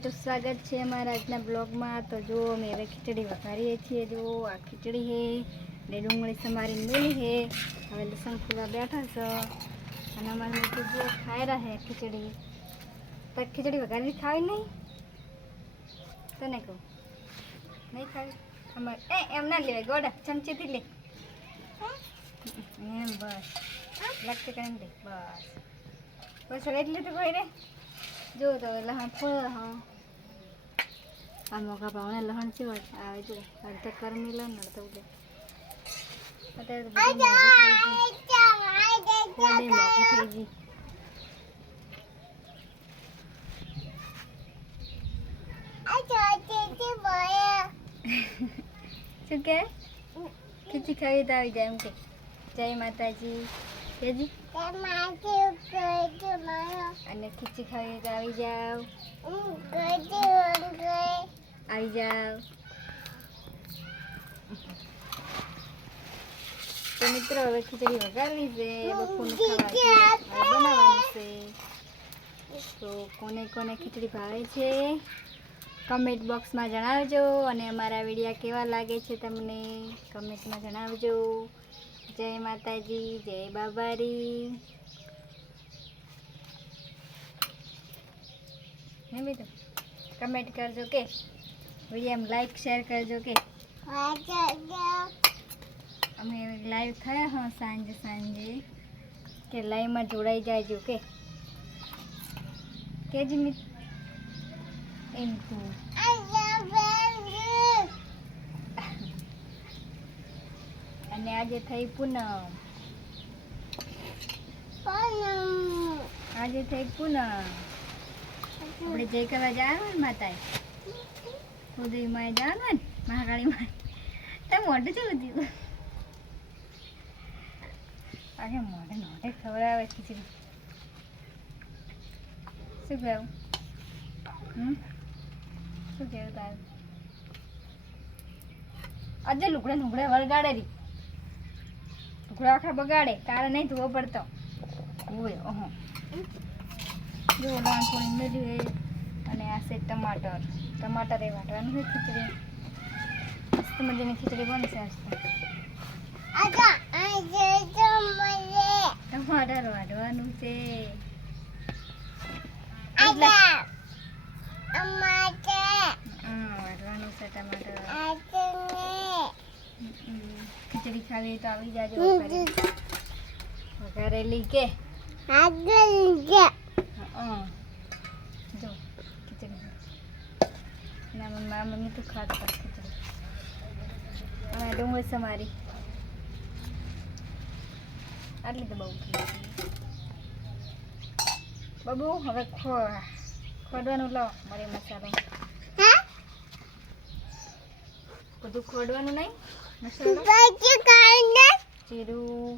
તો સ્વાગત છે અમારા આજના બ્લોગમાં। તો જો અમે હવે ખીચડી વઘારીએ છીએ। જો આ ખીચડી હે ને ડુંગળી સમારીને મેળી હે। હવે લસણ ફૂલા બેઠા છે અને અમારે મોટું જો ખાઈ રહ્યા હે ખીચડી। તો ખીચડી વઘારીને ખાવી નહીં? તને કહું નહીં ખાવી? અમારે એમ ના લેવાય ગોડા, ચમચીથી લે એમ બસ લાગતી કરીને દે બસ બસ હવે એટલે તો કોઈ રે જો તો લહણ ફોડ હા આ મોકા ભાવને લહણ છે આવે જો અડધા કરમી લો ને અડધા ઉડે અત્યારે મોગી થઈ ગઈ। શું કે ખીચડી ખાવી તો આવી જાય એમ કે જય માતાજી કેજી અને ખીચડી ખાવી તો આવી જાવ આવી જાવ। તો મિત્રો હવે ખીચડી વઘારવી છે, બપોરનું બનાવવાનું છે। તો કોને કોને ખીચડી ભાવે છે કમેન્ટ બોક્સમાં જણાવજો અને અમારા વિડીયો કેવા લાગે છે તમને કમેન્ટમાં જણાવજો। જય માતાજી, જય બાબારી। હે બીજું કમેન્ટ કરજો કે વિડીયો લાઈક શેર કરજો કે અમે લાઈવ થયા હા સાંજે કે લાઈવમાં જોડાઈ જાયજો કે જ મિત એમ તું અને આજે થઈ પૂનમ, આજે થઈ પૂનમ આપણે જય કરવા જવાનું ને માતાએ ઉદય માં જવાનું ને મહાકાળી માં તે મોઢું શું થયું આગે મોઢે મોઢે ખવડાવે ખીચડી શું કહેવું શું કહેવું તારું આજે લુગડા વળગાડે રી લુગડા આખા બગાડે તારે નહીં ધોવો પડતો હોય જો નાનપણ મેળ્યું અને આ છે ટમાટર એ વાટવાનું છે ખીચડી મસ્ત મજાની ખીચડી બનશે આજ તો ટમાટર વાટવાનું છે વાટવાનું છે ટમાટર ખીચડી ખાવી તો આવી જાજો વઘારેલી કે જો ખીચડી ના મારા મમ્મી તો ખાત ખીચડી અને ડુંગળી સમારી આટલી તો બહુ બાબુ હવે ખોડવાનું લો મરી મસાલો બધું ખોડવાનું નહીં મસાલો જીરું